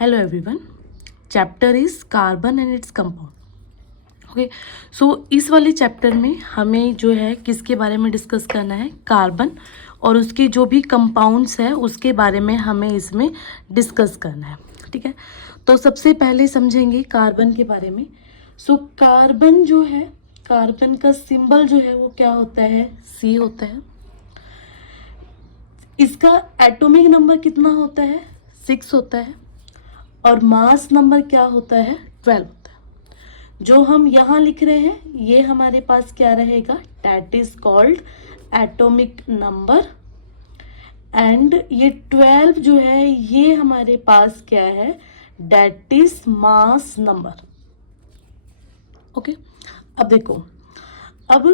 Hello everyone. Chapter is carbon and its compound. Okay, so इस वाले chapter में हमें जो है किसके बारे में डिस्कस करना है, कार्बन और उसके जो भी कंपाउंड्स है उसके बारे में हमें इसमें डिस्कस करना है. ठीक है, तो सबसे पहले समझेंगे कार्बन के बारे में. सो कार्बन जो है, कार्बन का सिंबल जो है वो क्या होता है, सी होता है. इसका एटॉमिक नंबर कितना होता है, 6 होता है. और मास नंबर क्या होता है, 12 होता है. जो हम यहाँ लिख रहे हैं ये हमारे पास क्या रहेगा, that is called atomic number. And ये 12 जो है ये हमारे पास क्या है, that is mass number. Okay, अब देखो, अब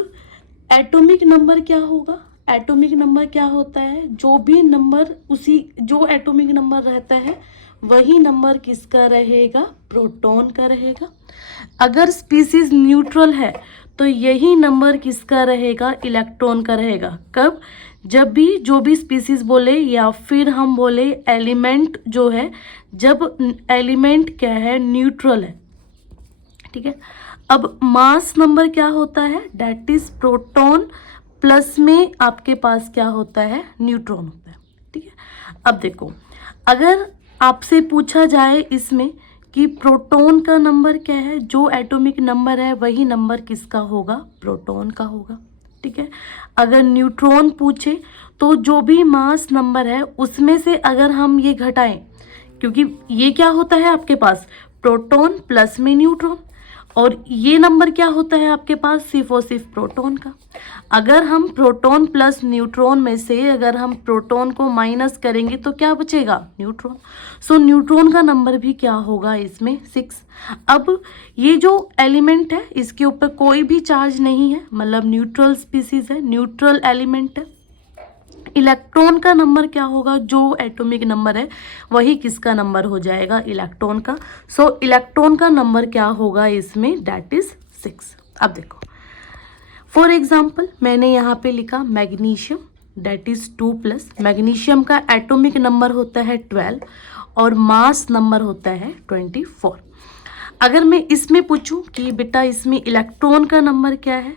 एटॉमिक नंबर क्या होगा, एटॉमिक नंबर क्या होता है, जो भी नंबर उसी जो एटॉमिक नंबर रहता है वही नंबर किसका रहेगा, प्रोटॉन का रहेगा. अगर स्पीसीज न्यूट्रल है तो यही नंबर किसका रहेगा, इलेक्ट्रॉन का रहेगा. कब, जब भी जो भी स्पीसीज बोले या फिर हम बोले एलिमेंट जो है, जब एलिमेंट क्या है, न्यूट्रल है. ठीक है, अब मास नंबर क्या होता है, दैट इज प्रोटॉन प्लस में आपके पास क्या होता है, न्यूट्रॉन होता है. ठीक है, अब देखो, अगर आपसे पूछा जाए इसमें कि प्रोटॉन का नंबर क्या है, जो एटॉमिक नंबर है वही नंबर किसका होगा, प्रोटॉन का होगा. ठीक है, अगर न्यूट्रॉन पूछे तो जो भी मास नंबर है उसमें से अगर हम ये घटाएं, क्योंकि ये क्या होता है आपके पास, प्रोटॉन प्लस में न्यूट्रॉन, और ये नंबर क्या होता है आपके पास, सिर्फ और सिर्फ प्रोटॉन का. अगर हम प्रोटॉन प्लस न्यूट्रॉन में से अगर हम प्रोटॉन को माइनस करेंगे तो क्या बचेगा, न्यूट्रॉन. सो न्यूट्रॉन का नंबर भी क्या होगा इसमें, 6. अब ये जो एलिमेंट है इसके ऊपर कोई भी चार्ज नहीं है, मतलब न्यूट्रल स्पीसीज है, न्यूट्रल एलिमेंट है. इलेक्ट्रॉन का नंबर क्या होगा, जो एटॉमिक नंबर है वही किसका नंबर हो जाएगा, इलेक्ट्रॉन का. सो इलेक्ट्रॉन का नंबर क्या होगा इसमें, दैट इज 6. अब देखो, फॉर एग्जाम्पल मैंने यहाँ पे लिखा मैग्नीशियम, दैट इज 2+. मैग्नीशियम का एटॉमिक नंबर होता है 12 और मास नंबर होता है 24. अगर मैं इसमें पूछूं कि बेटा इसमें इलेक्ट्रॉन का नंबर क्या है,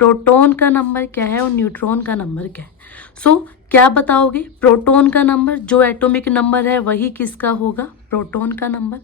प्रोटॉन का नंबर क्या है और न्यूट्रॉन का नंबर क्या है, सो क्या बताओगे, प्रोटॉन का नंबर जो एटॉमिक नंबर है वही किसका होगा, प्रोटॉन का नंबर.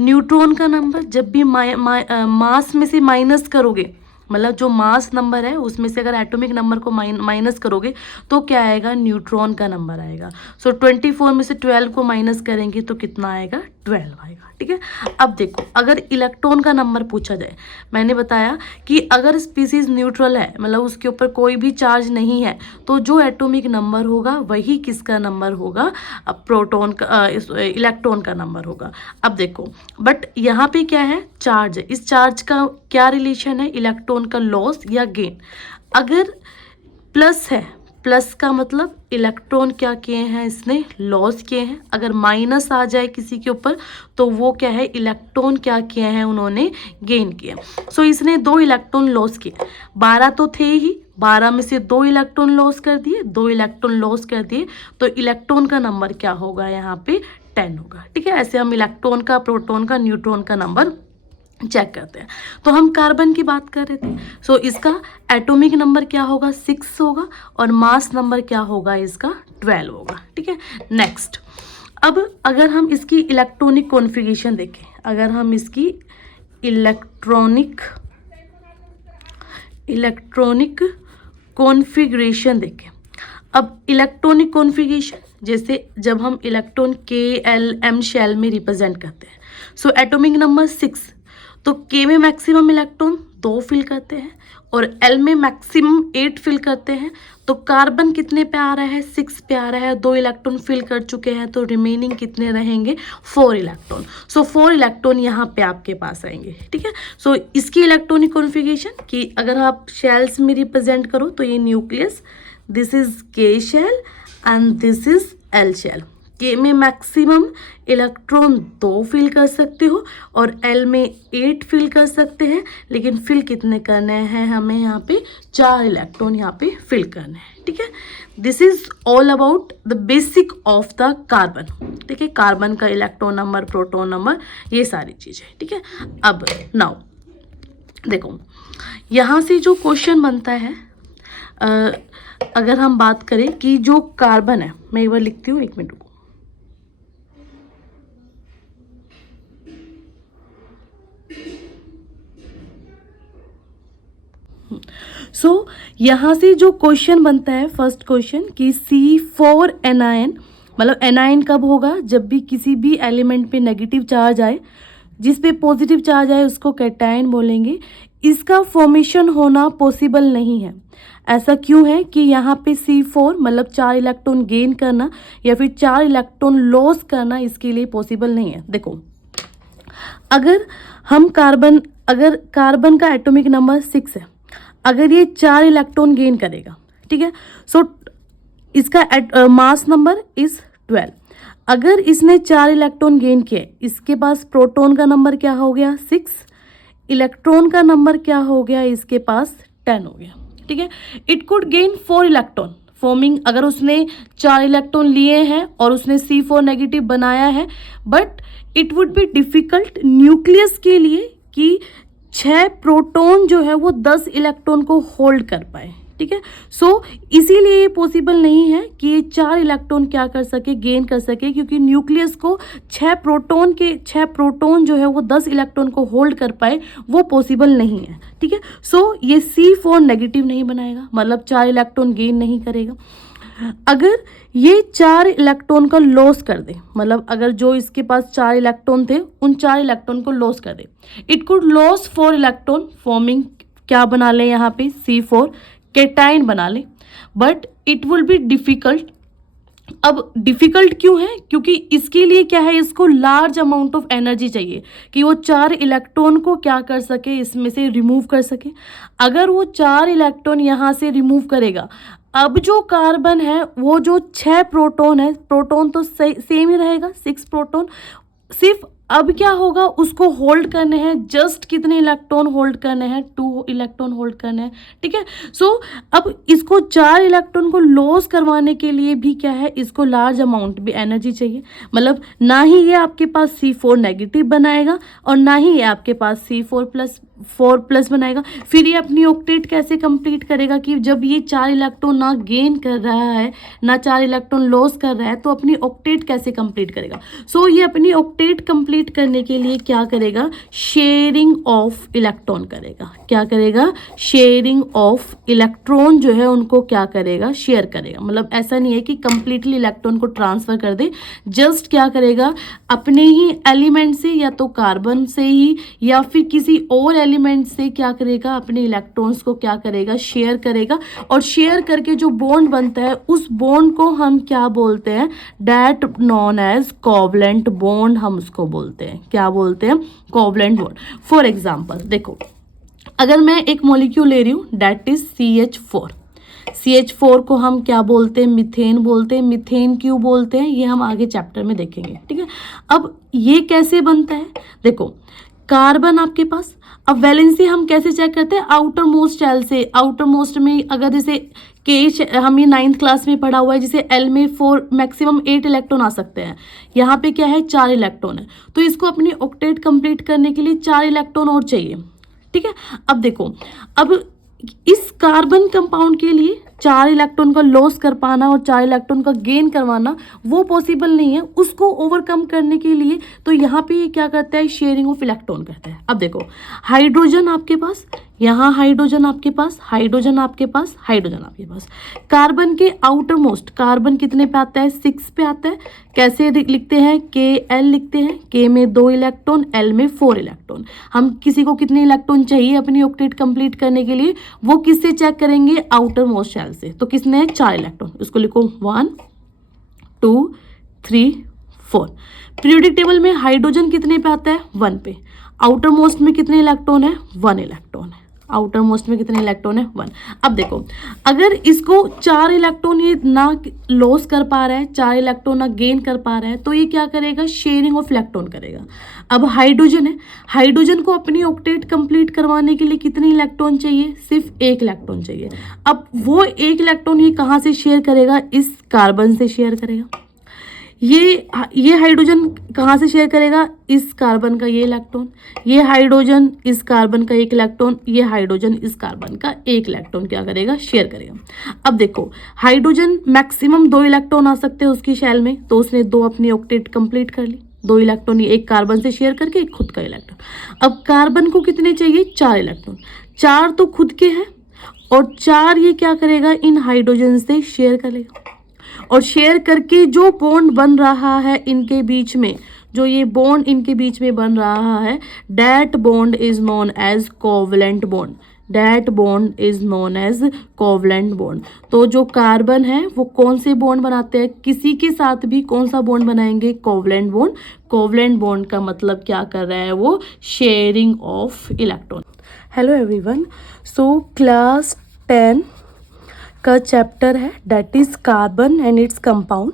न्यूट्रॉन का नंबर जब भी मास में से माइनस करोगे, मतलब जो मास नंबर है उसमें से अगर एटॉमिक नंबर को माइनस करोगे तो क्या आएगा, न्यूट्रॉन का नंबर आएगा. सो 24 में से 12 को माइनस करेंगे तो कितना आएगा, 12 आएगा. ठीक है, अब देखो, अगर इलेक्ट्रॉन का नंबर पूछा जाए, मैंने बताया कि अगर स्पीसीज न्यूट्रल है, मतलब उसके ऊपर कोई भी चार्ज नहीं है, तो जो एटॉमिक नंबर होगा वही किसका नंबर होगा, प्रोटॉन का, इलेक्ट्रॉन का नंबर होगा. अब देखो, बट यहाँ पे क्या है, चार्ज है. इस चार्ज का क्या रिलेशन है, इलेक्ट्रॉन का लॉस या गेन. अगर प्लस है, प्लस का मतलब इलेक्ट्रॉन क्या किए हैं, इसने लॉस किए हैं. अगर माइनस आ जाए किसी के ऊपर तो वो क्या है, इलेक्ट्रॉन क्या किए हैं, उन्होंने गेन किए. सो इसने 2 इलेक्ट्रॉन लॉस किए, 12 तो थे ही, 12 में से 2 इलेक्ट्रॉन लॉस कर दिए, 2 इलेक्ट्रॉन लॉस कर दिए, तो इलेक्ट्रॉन का नंबर क्या होगा यहाँ पे, 10 होगा. ठीक है, ऐसे हम इलेक्ट्रॉन का, प्रोटॉन का, न्यूट्रॉन का नंबर चेक करते हैं. तो हम कार्बन की बात कर रहे थे. सो इसका एटॉमिक नंबर क्या होगा, 6 होगा और मास नंबर क्या होगा इसका, 12 होगा. ठीक है, नेक्स्ट, अब अगर हम इसकी इलेक्ट्रॉनिक कॉन्फ़िगरेशन देखें, अगर हम इसकी इलेक्ट्रॉनिक कॉन्फ़िगरेशन देखें. अब इलेक्ट्रॉनिक कॉन्फ़िगरेशन, जैसे जब हम electron K, L, M shell में रिप्रेजेंट करते हैं, सो एटॉमिक नंबर 6, तो K में मैक्सिमम इलेक्ट्रॉन 2 फिल करते हैं और L में मैक्सिमम 8 फिल करते हैं. तो कार्बन कितने पे आ रहा है, 6 पे आ रहा है, 2 इलेक्ट्रॉन फिल कर चुके हैं, तो रिमेनिंग कितने रहेंगे, 4 इलेक्ट्रॉन. सो 4 इलेक्ट्रॉन यहाँ पे आपके पास आएंगे. ठीक है, सो इसकी इलेक्ट्रॉनिक कॉन्फ़िगरेशन कि अगर आप शेल्स में रिप्रेजेंट करो तो ये nucleus, this is K shell and this is L shell. K में मैक्सिमम इलेक्ट्रॉन 2 फिल कर सकते हो और L में 8 फिल कर सकते हैं, लेकिन फिल कितने करने हैं हमें, यहाँ पे 4 इलेक्ट्रॉन यहाँ पे फिल करने हैं. ठीक है, this is all about the basic of the carbon. ठीक है, कार्बन का इलेक्ट्रॉन नंबर, प्रोटॉन नंबर, ये सारी चीजें। ठीक है, अब नाउ देखो यहाँ से जो क्वेश्चन बनता है, अगर हम बात करें कि जो कार्बन है, मैं एक बार लिखती हूँ, 1 मिनट रुको। सो यहाँ से जो क्वेश्चन बनता है, फर्स्ट क्वेश्चन कि C4 एनायन, मतलब एनायन कब होगा, जब भी किसी भी एलिमेंट पे नेगेटिव चार्ज आए, जिस पे पॉजिटिव चार्ज आए उसको कैटायन बोलेंगे। इसका फॉर्मेशन होना पॉसिबल नहीं है। ऐसा क्यों है कि यहाँ पे C4 मतलब 4 इलेक्ट्रॉन गेन करना या फिर 4 इलेक्ट्रॉन लॉस करना इसके लिए पॉसिबल नहीं है। देखो, अगर कार्बन का एटॉमिक नंबर 6 है, अगर ये 4 इलेक्ट्रॉन गेन करेगा, ठीक है, सो इसका मास नंबर इज 12। अगर इसने 4 इलेक्ट्रॉन गेन किए, इसके पास प्रोटॉन का नंबर क्या हो गया 6, इलेक्ट्रॉन का नंबर क्या हो गया इसके पास 10 हो गया। ठीक है, it could gain 4 electron forming, अगर उसने 4 इलेक्ट्रॉन लिए हैं और उसने C4 नेगेटिव बनाया है, but it would be difficult nucleus के लिए कि 6 प्रोटॉन जो है वो 10 इलेक्ट्रॉन को होल्ड कर पाए। ठीक है, सो इसीलिए ये पॉसिबल नहीं है कि ये 4 इलेक्ट्रॉन क्या कर सके, गेन कर सके, क्योंकि न्यूक्लियस को 6 प्रोटॉन जो है वो 10 इलेक्ट्रॉन को होल्ड कर पाए, वो पॉसिबल नहीं है। ठीक है, सो ये C4 नेगेटिव नहीं बनाएगा, मतलब 4 इलेक्ट्रॉन गेन नहीं करेगा। अगर ये 4 इलेक्ट्रॉन का लॉस कर दे, मतलब अगर जो इसके पास 4 इलेक्ट्रॉन थे उन 4 इलेक्ट्रॉन को लॉस कर दे, it could loss 4 electron forming क्या बना ले यहाँ पे C4 कैटायन बना ले, but it will be difficult. अब डिफिकल्ट क्यों है, क्योंकि इसके लिए क्या है, इसको लार्ज अमाउंट ऑफ एनर्जी चाहिए कि वो 4 इलेक्ट्रॉन को क्या कर सके, इसमें से रिमूव कर सके। अगर वो 4 इलेक्ट्रॉन यहाँ से रिमूव करेगा, अब जो कार्बन है वो जो 6 प्रोटॉन है, प्रोटॉन तो सेम ही रहेगा 6 प्रोटॉन, सिर्फ अब क्या होगा, उसको होल्ड करने हैं, जस्ट कितने इलेक्ट्रॉन होल्ड करने हैं, 2 इलेक्ट्रॉन होल्ड करने हैं। ठीक है, सो अब इसको 4 इलेक्ट्रॉन को लॉस करवाने के लिए भी क्या है, इसको लार्ज अमाउंट भी एनर्जी चाहिए। मतलब ना ही ये आपके पास C4 नेगेटिव बनाएगा और ना ही ये आपके पास C4 प्लस बनाएगा। फिर ये अपनी ऑक्टेट कैसे कंप्लीट करेगा, कि जब ये 4 इलेक्ट्रॉन ना गेन कर रहा है ना 4 इलेक्ट्रॉन लॉस कर रहा है, तो अपनी ऑक्टेट कैसे कंप्लीट करेगा। सो ये अपनी ऑक्टेट कंप्लीट करने के लिए क्या करेगा, शेयरिंग ऑफ इलेक्ट्रॉन करेगा। क्या करेगा, शेयरिंग ऑफ इलेक्ट्रॉन जो है उनको क्या करेगा, शेयर करेगा। मतलब ऐसा नहीं है कि कंप्लीटली इलेक्ट्रॉन को ट्रांसफर कर दे, जस्ट क्या करेगा, अपने ही एलिमेंट से या तो कार्बन से ही या फिर किसी और एलिमेंट से क्या करेगा, अपने इलेक्ट्रॉन्स को क्या करेगा, शेयर करेगा। और शेयर करके जो बॉन्ड बनता है उस बॉन्ड को हम क्या बोलते हैं, that known as covalent bond, हम उसको बोलते हैं। क्या बोलते हैं, कोवलेंट बॉन्ड। फॉर एग्जाम्पल देखो, अगर मैं एक मॉलिक्यूल ले रही हूँ दैट इज CH4 को हम क्या बोलते हैं, मीथेन बोलते हैं। मीथेन क्यों बोलते हैं, ये हम आगे चैप्टर में देखेंगे। ठीक है, अब ये कैसे बनता है, देखो कार्बन आपके पास, अब वैलेंसी हम कैसे चेक करते हैं, आउटर मोस्ट शेल से। आउटर मोस्ट में अगर जैसे के हम ये 9th क्लास में पढ़ा हुआ है, जिसे L में 4 मैक्सिमम 8 इलेक्ट्रॉन आ सकते हैं, यहाँ पे क्या है 4 इलेक्ट्रॉन है, तो इसको अपनी ऑक्टेट कंप्लीट करने के लिए 4 इलेक्ट्रॉन और चाहिए। ठीक है, अब देखो, अब इस कार्बन कंपाउंड के लिए 4 इलेक्ट्रॉन का लॉस कर पाना और 4 इलेक्ट्रॉन का गेन करवाना वो पॉसिबल नहीं है। उसको ओवरकम करने के लिए तो यहाँ पे क्या करता है, शेयरिंग ऑफ इलेक्ट्रॉन करता है। अब देखो, हाइड्रोजन आपके पास, यहाँ हाइड्रोजन आपके पास, हाइड्रोजन आपके पास, हाइड्रोजन आपके पास। कार्बन के आउटर मोस्ट, कार्बन कितने पे आता है, 6 पे आता है। कैसे लिखते हैं, Kl लिखते हैं, K में 2 इलेक्ट्रॉन, L में 4 इलेक्ट्रॉन। हम किसी को कितने इलेक्ट्रॉन चाहिए अपनी ऑक्टेट कंप्लीट करने के लिए, वो किससे चेक करेंगे, आउटर मोस्ट शेल से। तो किसने 4 इलेक्ट्रॉन, उसको लिखो 1 2 3 4। पीरियोडिक टेबल में हाइड्रोजन कितने पे आता है, 1 पे। आउटर मोस्ट में कितने इलेक्ट्रॉन है, 1 इलेक्ट्रॉन है। आउटर मोस्ट में कितने इलेक्ट्रॉन है 1। अब देखो अगर इसको 4 इलेक्ट्रॉन ये ना लॉस कर पा रहा है, 4 इलेक्ट्रॉन ना गेन कर पा रहा है, तो ये क्या करेगा, शेयरिंग ऑफ इलेक्ट्रॉन करेगा। अब हाइड्रोजन है, हाइड्रोजन को अपनी ऑक्टेट कंप्लीट करवाने के लिए कितने इलेक्ट्रॉन चाहिए, सिर्फ 1 इलेक्ट्रॉन चाहिए। अब वो 1 इलेक्ट्रॉन ये कहाँ से शेयर करेगा, इस कार्बन से शेयर करेगा। ये हाइड्रोजन कहाँ से शेयर करेगा, इस कार्बन का ये इलेक्ट्रॉन, ये हाइड्रोजन इस कार्बन का 1 इलेक्ट्रॉन, ये हाइड्रोजन इस कार्बन का 1 इलेक्ट्रॉन क्या करेगा, शेयर करेगा। अब देखो हाइड्रोजन मैक्सिमम 2 इलेक्ट्रॉन आ सकते हैं उसकी शेल में, तो उसने 2 अपनी ऑक्टेट कंप्लीट कर ली, 2 इलेक्ट्रॉन ये 1 कार्बन से शेयर करके 1 खुद का इलेक्ट्रॉन। अब कार्बन को कितने चाहिए, 4 इलेक्ट्रॉन, 4 तो खुद के हैं और 4 ये क्या करेगा, इन हाइड्रोजन से शेयर करेगा। और शेयर करके जो बॉन्ड बन रहा है इनके बीच में, जो ये बॉन्ड इनके बीच में बन रहा है, that bond is known as covalent bond, that bond is known as covalent bond. तो जो कार्बन है वो कौन से बॉन्ड बनाते हैं, किसी के साथ भी कौन सा बॉन्ड बनाएंगे, कोवलेंट बॉन्ड। कोवलेंट बॉन्ड का मतलब क्या कर रहा है वो, sharing of electron. Hello everyone, so class 10 का चैप्टर है that is carbon and its compound.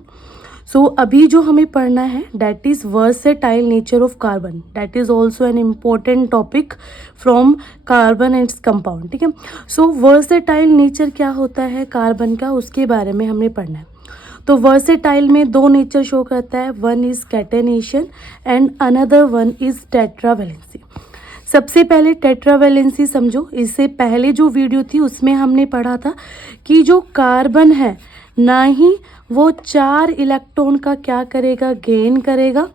So अभी जो हमें पढ़ना है that is versatile nature of carbon, that is also an important topic from carbon and its compound. ठीक है, सो versatile nature क्या होता है कार्बन का, उसके बारे में हमें पढ़ना है। तो वर्सेटाइल में 2 नेचर शो करता है, one is catenation and another one is tetravalency. सबसे पहले टेट्रावैलेंसी समझो, इससे पहले जो वीडियो थी उसमें हमने पढ़ा था कि जो कार्बन है ना ही वो 4 इलेक्ट्रॉन का क्या करेगा, गेन करेगा,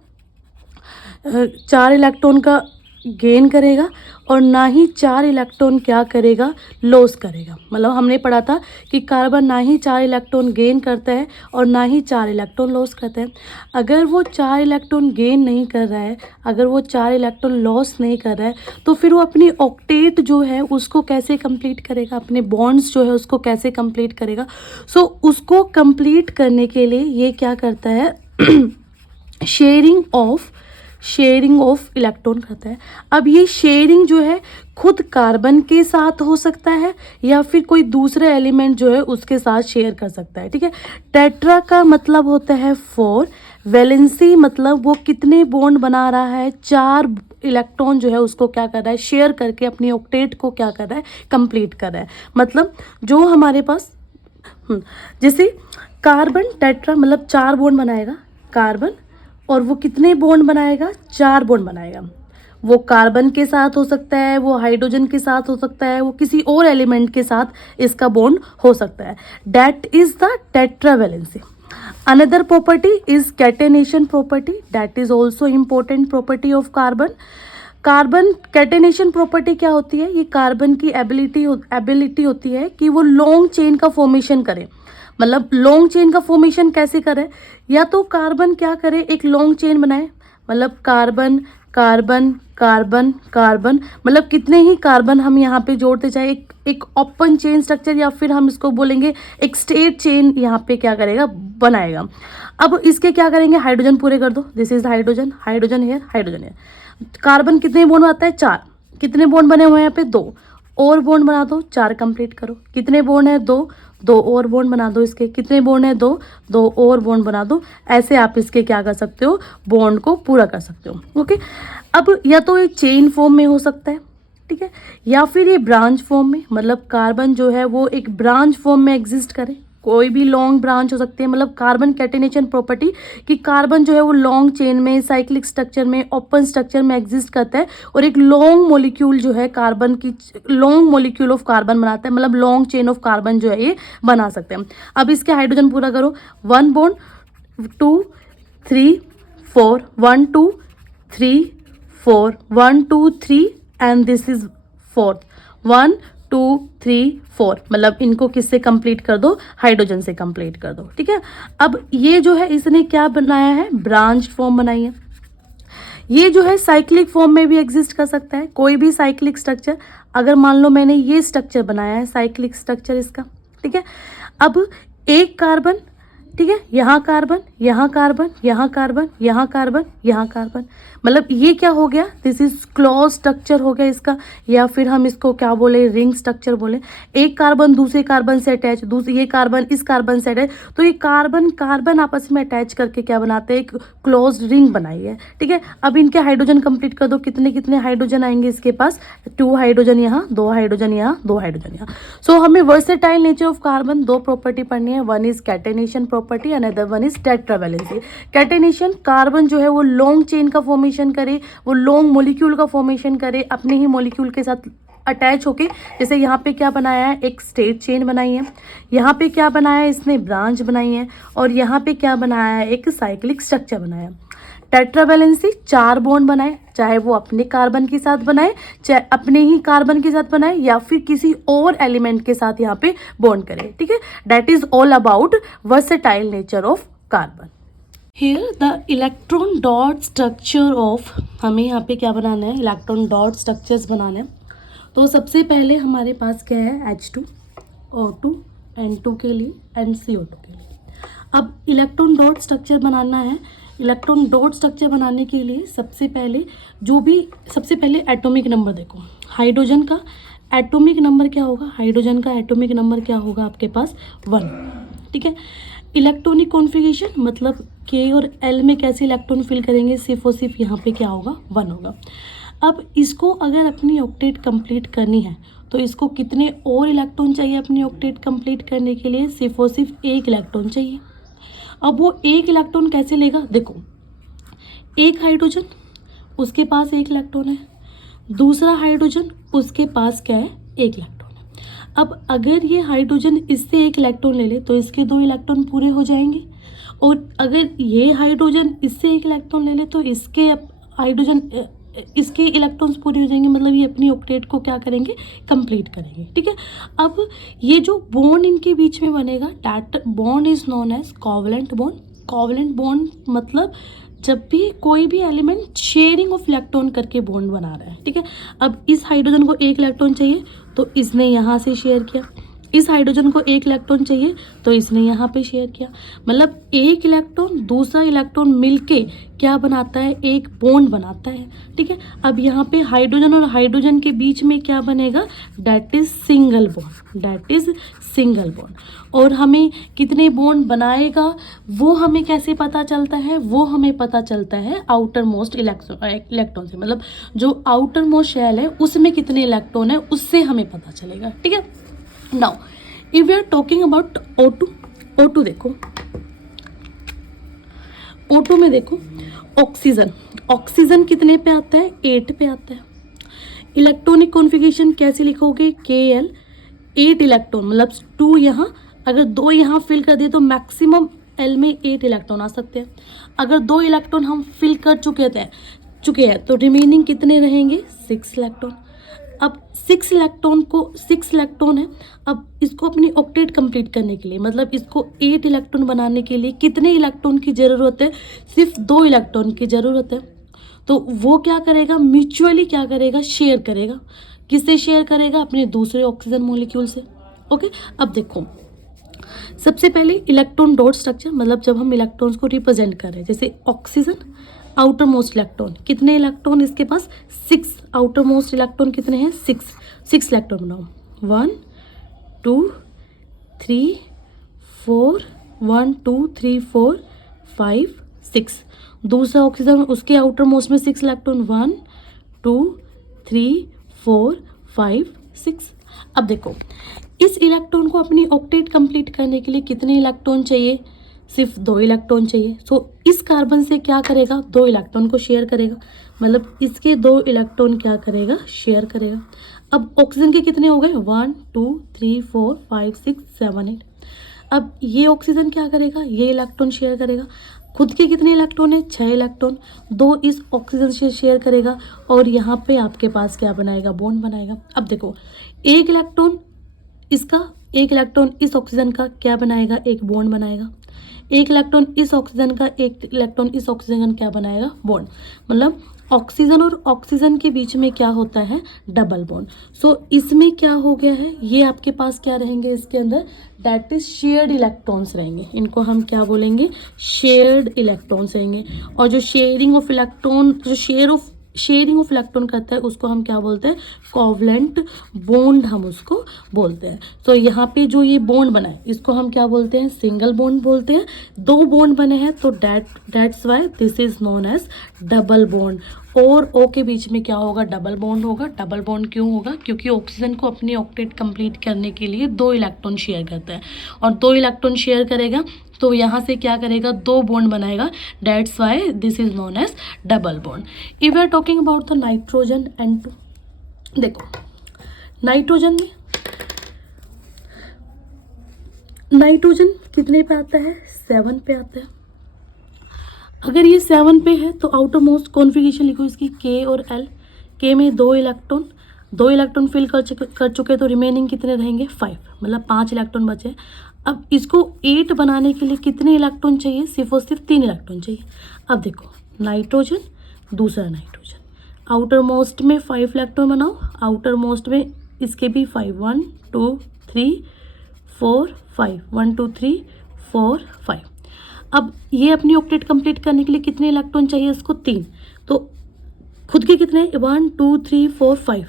4 इलेक्ट्रॉन का गेन करेगा और ना ही 4 इलेक्ट्रॉन क्या करेगा, लॉस करेगा। मतलब हमने पढ़ा था कि कार्बन ना ही 4 इलेक्ट्रॉन गेन करता है और ना ही 4 इलेक्ट्रॉन लॉस करता है। अगर वो 4 इलेक्ट्रॉन गेन नहीं कर रहा है, अगर वो 4 इलेक्ट्रॉन लॉस नहीं कर रहा है, तो फिर वो अपनी ऑक्टेट जो है उसको कैसे कंप्लीट करेगा, अपने बॉन्ड्स जो है उसको कैसे कंप्लीट करेगा। सो उसको कंप्लीट करने के लिए ये क्या करता है, शेयरिंग ऑफ इलेक्ट्रॉन करता है। अब ये शेयरिंग जो है खुद कार्बन के साथ हो सकता है या फिर कोई दूसरे एलिमेंट जो है उसके साथ शेयर कर सकता है। ठीक है, टेट्रा का मतलब होता है 4, वैलेंसी मतलब वो कितने बॉन्ड बना रहा है, 4 इलेक्ट्रॉन जो है उसको क्या कर रहा है, शेयर करके अपनी ऑक्टेट को क्या कर रहा है, कंप्लीट कर रहा है। मतलब जो हमारे पास जैसे कार्बन टेट्रा मतलब 4 बॉन्ड बनाएगा कार्बन, और वो कितने बॉन्ड बनाएगा, 4 बॉन्ड बनाएगा। वो कार्बन के साथ हो सकता है, वो हाइड्रोजन के साथ हो सकता है, वो किसी और एलिमेंट के साथ इसका बॉन्ड हो सकता है। That is the tetravalency. Another property is catenation property, that is also important property of carbon. Carbon catenation property क्या होती है, ये कार्बन की एबिलिटी होती है कि वो लॉन्ग चेन का फॉर्मेशन करे। मतलब लॉन्ग चेन का फॉर्मेशन कैसे करे, या तो कार्बन क्या करे, एक लॉन्ग चेन बनाए, मतलब कार्बन कार्बन कार्बन कार्बन, मतलब कितने ही कार्बन हम यहाँ पे जोड़ते जाए, एक ओपन चेन स्ट्रक्चर, या फिर हम इसको बोलेंगे एक स्ट्रेट चेन यहाँ पे क्या करेगा, बनाएगा। अब इसके क्या करेंगे, हाइड्रोजन पूरे कर दो, this is hydrogen, hydrogen here, hydrogen here. Carbon कितने बॉन्ड बनाता है, 4, कितने बॉन्ड बने हुए हैं यहाँ पे, 2 और बॉन्ड बना दो, 4 कंप्लीट करो। कितने बॉन्ड है, 2 और बॉन्ड बना दो इसके, कितने बॉन्ड है, 2 और बॉन्ड बना दो। ऐसे आप इसके क्या कर सकते हो, बॉन्ड को पूरा कर सकते हो। ओके, अब या तो ये चेन फॉर्म में हो सकता है, ठीक है, या फिर ये ब्रांच फॉर्म में, मतलब कार्बन जो है वो एक ब्रांच फॉर्म में एग्जिस्ट करे, कोई भी लॉन्ग ब्रांच हो सकती है। मतलब कार्बन कैटेनेशन प्रॉपर्टी कि कार्बन जो है वो लॉन्ग चेन में, साइक्लिक स्ट्रक्चर में, ओपन स्ट्रक्चर में एग्जिस्ट करता है और एक लॉन्ग मॉलिक्यूल जो है कार्बन की, लॉन्ग मॉलिक्यूल ऑफ कार्बन बनाता है, मतलब लॉन्ग चेन ऑफ कार्बन जो है ये बना सकते हैं। अब इसके हाइड्रोजन पूरा करो, 1 bond 2 3 4, 1 2 3 4, 1 2 3 and this is 4th, 1 2 3 4, मतलब इनको किससे कंप्लीट कर दो, हाइड्रोजन से कंप्लीट कर दो। ठीक है, अब ये जो है इसने क्या बनाया है, ब्रांच फॉर्म बनाई है। ये जो है साइक्लिक फॉर्म में भी एग्जिस्ट कर सकता है, कोई भी साइक्लिक स्ट्रक्चर। अगर मान लो मैंने ये स्ट्रक्चर बनाया है, साइक्लिक स्ट्रक्चर इसका, ठीक है। अब एक कार्बन, ठीक है, यहाँ कार्बन, यहाँ कार्बन, यहाँ कार्बन, यहाँ कार्बन, यहाँ कार्बन, मतलब ये क्या हो गया, दिस इज क्लोज स्ट्रक्चर हो गया इसका, या फिर हम इसको क्या बोले, रिंग स्ट्रक्चर बोले। एक कार्बन दूसरे कार्बन से अटैच, दूसरी ये कार्बन इस कार्बन से अटैच, तो ये कार्बन कार्बन आपस में अटैच करके क्या बनाते हैं, एक क्लोज रिंग बनाई है, ठीक है। अब इनके हाइड्रोजन कंप्लीट कर दो, कितने कितने हाइड्रोजन आएंगे इसके पास, 2 हाइड्रोजन यहाँ, 2 हाइड्रोजन यहाँ, 2 हाइड्रोजन यहाँ। सो हमें versatile nature of carbon 2 property पढ़नी है, one is catenation property, another one is tetravalency. Catenation, carbon जो है वो लॉन्ग चेन का फॉर्मेशन करे, वो लॉन्ग मॉलिक्यूल का फॉर्मेशन करे अपने ही मॉलिक्यूल के साथ अटैच होके। जैसे यहाँ पे क्या बनाया है, एक स्ट्रेट चेन बनाई है, यहाँ पे क्या बनाया है इसने, ब्रांच बनाई है, और यहाँ पे क्या बनाया है, एक साइक्लिक स्ट्रक्चर बनाया है। टेट्रावैलेंसी, 4 बॉन्ड बनाए, चाहे वो अपने कार्बन के साथ बनाए, चाहे अपने ही कार्बन के साथ बनाए, या फिर किसी और एलिमेंट के साथ यहाँ पे बॉन्ड करे, ठीक है। That is all about versatile nature of carbon. Here the electron dot structure of, हमें यहाँ पे क्या बनाना है, इलेक्ट्रॉन डॉट स्ट्रक्चर्स बनाना है। तो सबसे पहले हमारे पास क्या है, H2, O2, N2 के लिए, NCO2 के लिए। अब इलेक्ट्रॉन डॉट स्ट्रक्चर बनाना है। इलेक्ट्रॉन डॉट स्ट्रक्चर बनाने के लिए सबसे पहले एटॉमिक नंबर देखो, हाइड्रोजन का एटॉमिक नंबर क्या होगा, हाइड्रोजन का एटॉमिक नंबर क्या होगा आपके पास, 1, ठीक है। इलेक्ट्रॉनिक कॉन्फ़िगरेशन मतलब K और L में कैसे इलेक्ट्रॉन फिल करेंगे, सिर्फ और सिर्फ यहाँ पे क्या होगा, 1 होगा। अब इसको अगर अपनी ऑक्टेट कंप्लीट करनी है तो इसको कितने और इलेक्ट्रॉन चाहिए अपनी ऑक्टेट कंप्लीट करने के लिए, सिर्फ और सिर्फ 1 इलेक्ट्रॉन चाहिए। अब वो 1 इलेक्ट्रॉन कैसे लेगा, देखो, एक हाइड्रोजन उसके पास 1 इलेक्ट्रॉन है, दूसरा हाइड्रोजन उसके पास क्या है, 1 इलेक्ट्रॉन है। अब अगर ये हाइड्रोजन इससे 1 इलेक्ट्रॉन ले ले तो इसके 2 इलेक्ट्रॉन पूरे हो जाएंगे, और अगर ये हाइड्रोजन इससे 1 इलेक्ट्रॉन ले ले तो इसके हाइड्रोजन इसके इलेक्ट्रॉन्स पूरे हो जाएंगे, मतलब ये अपनी ऑक्टेट को क्या करेंगे, कंप्लीट करेंगे, ठीक है। अब ये जो बॉन्ड इनके बीच में बनेगा, that bond is known as covalent bond. Covalent bond मतलब जब भी कोई भी एलिमेंट शेयरिंग ऑफ इलेक्ट्रॉन करके बॉन्ड बना रहा है, ठीक है। अब इस हाइड्रोजन को 1 इलेक्ट्रॉन चाहिए तो इसने यहाँ से शेयर किया, इस हाइड्रोजन को 1 इलेक्ट्रॉन चाहिए तो इसने यहाँ पे शेयर किया, मतलब 1 इलेक्ट्रॉन दूसरा इलेक्ट्रॉन मिलके क्या बनाता है, एक बॉन्ड बनाता है, ठीक है। अब यहाँ पे हाइड्रोजन और हाइड्रोजन के बीच में क्या बनेगा, that is single bond, that is single bond. और हमें कितने बॉन्ड बनाएगा वो हमें कैसे पता चलता है, वो हमें पता चलता है आउटर मोस्ट इलेक्ट्रॉन से, मतलब जो आउटर मोस्ट शेल है उसमें कितने इलेक्ट्रॉन है उससे हमें पता चलेगा, ठीक है। Now if we are talking about O2 देखो, O2 में देखो ऑक्सीजन कितने पे आता है, 8 पे आता है। इलेक्ट्रॉनिक कॉन्फ़िगरेशन कैसे लिखोगे, KL 8 इलेक्ट्रॉन, मतलब 2 यहाँ, अगर 2 यहाँ फिल कर दिए तो मैक्सिमम L में 8 इलेक्ट्रॉन आ सकते हैं। अगर 2 इलेक्ट्रॉन हम फिल कर चुके हैं तो रिमेनिंग कितने रहेंगे, 6 इलेक्ट्रॉन। अब 6 इलेक्ट्रॉन है, अब इसको अपनी ऑक्टेट कंप्लीट करने के लिए, मतलब इसको 8 इलेक्ट्रॉन बनाने के लिए कितने इलेक्ट्रॉन की ज़रूरत है, सिर्फ 2 इलेक्ट्रॉन की ज़रूरत है। तो वो क्या करेगा, म्यूचुअली क्या करेगा, शेयर करेगा। किससे शेयर करेगा, अपने दूसरे ऑक्सीजन मॉलिक्यूल से, ओके। अब देखो सबसे पहले इलेक्ट्रॉन डॉट स्ट्रक्चर, मतलब जब हम इलेक्ट्रॉन्स को रिप्रेजेंट कर रहे हैं, जैसे ऑक्सीजन आउटर मोस्ट इलेक्ट्रॉन, कितने इलेक्ट्रॉन इसके पास, 6, आउटर मोस्ट इलेक्ट्रॉन कितने हैं, 6 इलेक्ट्रॉन बनाओ, 1 2 3 4 1 2 3 4 5 6। दूसरा ऑक्सीजन उसके आउटर मोस्ट में 6 इलेक्ट्रॉन, 1 2 3 4 5 6। अब देखो इस इलेक्ट्रॉन को अपनी ऑक्टेट कंप्लीट करने के लिए कितने इलेक्ट्रॉन चाहिए, सिर्फ 2 इलेक्ट्रॉन चाहिए। सो इस कार्बन से क्या करेगा, 2 इलेक्ट्रॉन को शेयर करेगा, मतलब इसके 2 इलेक्ट्रॉन क्या करेगा, शेयर करेगा। अब ऑक्सीजन के कितने हो गए, 1 2 3 4 5 6 7 8। अब ये ऑक्सीजन क्या करेगा, ये इलेक्ट्रॉन शेयर करेगा। खुद के कितने इलेक्ट्रॉन है, 6 इलेक्ट्रॉन, 2 इस ऑक्सीजन से शेयर करेगा और यहाँ पे आपके पास क्या बनाएगा, बॉन्ड बनाएगा। अब देखो एक इलेक्ट्रॉन इस ऑक्सीजन का क्या बनाएगा, एक बॉन्ड बनाएगा। एक इलेक्ट्रॉन इस ऑक्सीजन का, एक इलेक्ट्रॉन इस ऑक्सीजन का क्या बनाएगा, बॉन्ड। मतलब ऑक्सीजन और ऑक्सीजन के बीच में क्या होता है, डबल बॉन्ड। सो इसमें क्या हो गया है, ये आपके पास क्या रहेंगे इसके अंदर, दैट इज शेयर्ड इलेक्ट्रॉन्स रहेंगे। इनको हम क्या बोलेंगे, शेयर्ड इलेक्ट्रॉन्स रहेंगे। और जो शेयरिंग ऑफ इलेक्ट्रॉन, जो शेयरिंग ऑफ इलेक्ट्रॉन करता है उसको हम क्या बोलते हैं, कोवलेंट बॉन्ड हम उसको बोलते हैं। तो यहाँ पे जो ये बॉन्ड बना है इसको हम क्या बोलते हैं, सिंगल बॉन्ड बोलते हैं। दो बॉन्ड बने हैं तो that's why this is known as double bond. और ओ के बीच में क्या होगा, डबल बॉन्ड होगा। डबल बॉन्ड क्यों होगा, क्योंकि ऑक्सीजन को अपनी ऑक्टेट कंप्लीट करने के लिए 2 इलेक्ट्रॉन शेयर करता है, और 2 इलेक्ट्रॉन शेयर करेगा तो यहाँ से क्या करेगा, 2 बॉन्ड बनाएगा। That's why this is known as double bond. If we are talking about the nitrogen N2, देखो नाइट्रोजन में, नाइट्रोजन कितने पे आता है, 7 पे आता है। अगर ये 7 पे है तो आउटर मोस्ट कॉन्फ़िगरेशन लिखो इसकी K और L। K में 2 इलेक्ट्रॉन फिल कर चुके तो रिमेनिंग कितने रहेंगे, 5, मतलब 5 इलेक्ट्रॉन बचे। अब इसको 8 बनाने के लिए कितने इलेक्ट्रॉन चाहिए, सिर्फ और सिर्फ 3 इलेक्ट्रॉन चाहिए। अब देखो नाइट्रोजन, दूसरा नाइट्रोजन, आउटर मोस्ट में 5 इलेक्ट्रॉन बनाओ, आउटर मोस्ट में इसके भी 5, 1 2 3 4 5, 1 2 3 4 5। अब ये अपनी ऑक्टेट कंप्लीट करने के लिए कितने इलेक्ट्रॉन चाहिए इसको, 3। तो खुद के कितने, 1 2 3 4 5,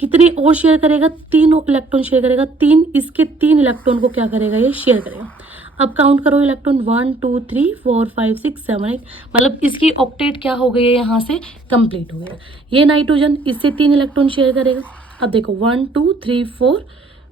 कितने और शेयर करेगा, 3 इलेक्ट्रॉन शेयर करेगा। 3 इसके 3 इलेक्ट्रॉन को क्या करेगा, ये शेयर करेगा। अब काउंट करो इलेक्ट्रॉन, 1 2 3 4 5 6 7 8, मतलब इसकी ऑक्टेट क्या हो गई है, यहाँ से कंप्लीट हो गया। ये नाइट्रोजन इससे 3 इलेक्ट्रॉन शेयर करेगा। अब देखो 1 2 3 4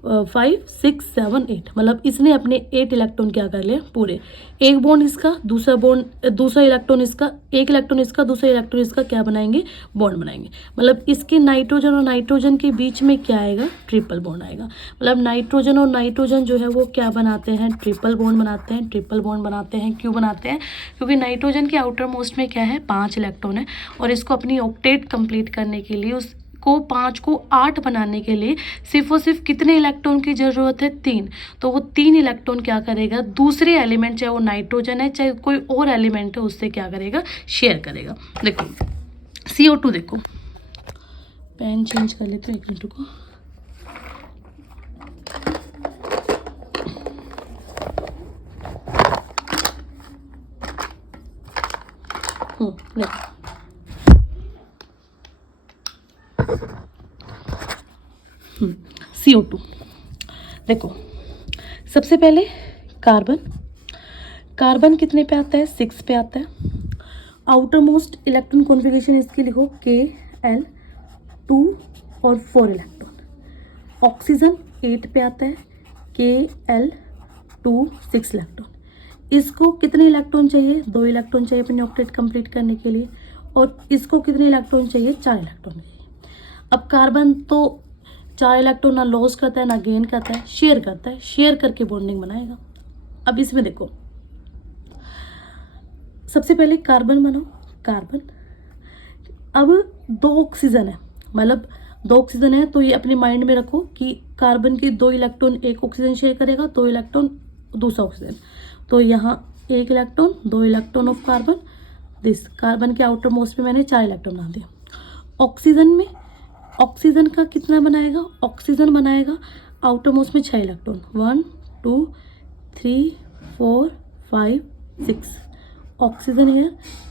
5 6 7 8, मतलब इसने अपने 8 इलेक्ट्रॉन क्या कर लिया पूरे। एक बॉन्ड इसका, दूसरा इलेक्ट्रॉन इसका, एक इलेक्ट्रॉन इसका, दूसरा इलेक्ट्रॉन इसका, क्या बनाएंगे, बॉन्ड बनाएंगे। मतलब इसके नाइट्रोजन और नाइट्रोजन के बीच में क्या आएगा, ट्रिपल बॉन्ड आएगा। मतलब नाइट्रोजन और नाइट्रोजन जो है वो क्या बनाते हैं, ट्रिपल बॉन्ड बनाते हैं। ट्रिपल बॉन्ड बनाते हैं, क्यों बनाते हैं, क्योंकि नाइट्रोजन के आउटर मोस्ट में क्या है, 5 इलेक्ट्रॉन है, और इसको अपनी ऑक्टेट कंप्लीट करने के लिए, उसको 5 को 8 बनाने के लिए सिर्फ और सिर्फ कितने इलेक्ट्रॉन की ज़रूरत है, 3। तो वो 3 इलेक्ट्रॉन क्या करेगा, दूसरे एलिमेंट, चाहे वो नाइट्रोजन है चाहे कोई और एलिमेंट है, उससे क्या करेगा, शेयर करेगा। देखो CO2, देखो पेन चेंज कर लेते हैं, 1 मिनट को। देखो CO2, देखो सबसे पहले कार्बन कितने पे आता है, 6 पे आता है। आउटर मोस्ट इलेक्ट्रॉन कॉन्फ़िगरेशन इसकी लिखो KL 2 और 4 इलेक्ट्रॉन। ऑक्सीजन 8 पे आता है, KL 2 6 इलेक्ट्रॉन। इसको कितने इलेक्ट्रॉन चाहिए, 2 इलेक्ट्रॉन चाहिए अपने ऑक्टेट कंप्लीट करने के लिए, और इसको कितने इलेक्ट्रॉन चाहिए, 4 इलेक्ट्रॉन चाहिए। अब कार्बन तो 4 इलेक्ट्रॉन ना लॉस करता है ना गेन करता है, शेयर करता है, शेयर करके बॉन्डिंग बनाएगा। अब इसमें देखो सबसे पहले कार्बन बनाओ, कार्बन। अब 2 ऑक्सीजन है, मतलब 2 ऑक्सीजन है, तो ये अपने माइंड में रखो कि कार्बन के 2 इलेक्ट्रॉन एक ऑक्सीजन शेयर करेगा, 2 इलेक्ट्रॉन दूसरा ऑक्सीजन। तो यहाँ 1 electron, 2 electron of carbon, this carbon के आउटर मोस्ट में मैंने 4 इलेक्ट्रॉन बना दिया। ऑक्सीजन में, ऑक्सीजन का कितना बनाएगा, ऑक्सीजन बनाएगा आउटर मोस्ट में 6 इलेक्ट्रॉन, 1 2 3 4 5 6। ऑक्सीजन है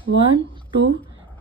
1 2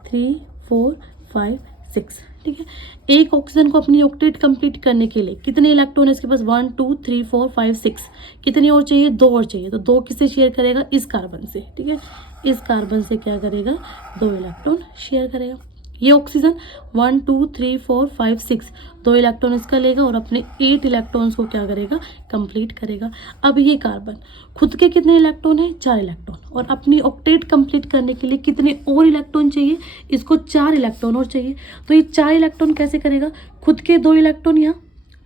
3 4 5 6, ठीक है। एक ऑक्सीजन को अपनी ऑक्टेट कंप्लीट करने के लिए कितने इलेक्ट्रॉन है इसके पास, 1 2 3 4 5 6। कितनी और चाहिए, 2 और चाहिए, तो 2 किससे शेयर करेगा, इस कार्बन से, ठीक है। इस कार्बन से क्या करेगा, 2 इलेक्ट्रॉन शेयर करेगा। ये ऑक्सीजन 1 2 3 4 5 6, 2 इलेक्ट्रॉन इसका लेगा और अपने 8 इलेक्ट्रॉन्स को क्या करेगा, कंप्लीट करेगा। अब ये कार्बन खुद के कितने इलेक्ट्रॉन है, 4 इलेक्ट्रॉन, और अपनी ऑक्टेट कंप्लीट करने के लिए कितने और इलेक्ट्रॉन चाहिए, इसको 4 इलेक्ट्रॉन और चाहिए। तो ये 4 इलेक्ट्रॉन कैसे करेगा, खुद के 2 इलेक्ट्रॉन यहाँ,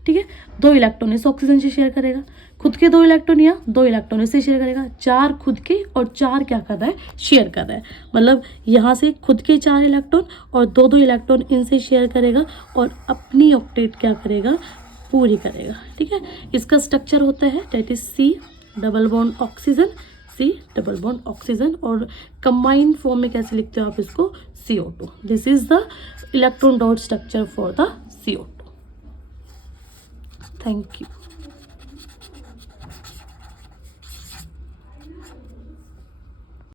ठीक है, 2 इलेक्ट्रॉन इस ऑक्सीजन से शेयर करेगा, खुद के 2 इलेक्ट्रॉन यहाँ, 2 इलेक्ट्रॉन इससे शेयर करेगा। 4 खुद के और 4 क्या कर रहा है, शेयर कर रहा है। मतलब यहाँ से खुद के 4 इलेक्ट्रॉन और 2 इलेक्ट्रॉन इनसे शेयर करेगा और अपनी ऑक्टेट क्या करेगा, पूरी करेगा, ठीक है। इसका स्ट्रक्चर होता है that is C double bond oxygen C double bond oxygen, और कंबाइंड फॉर्म में कैसे लिखते हो आप इसको, CO2। This is the electron dot structure for the CO2। Thank you.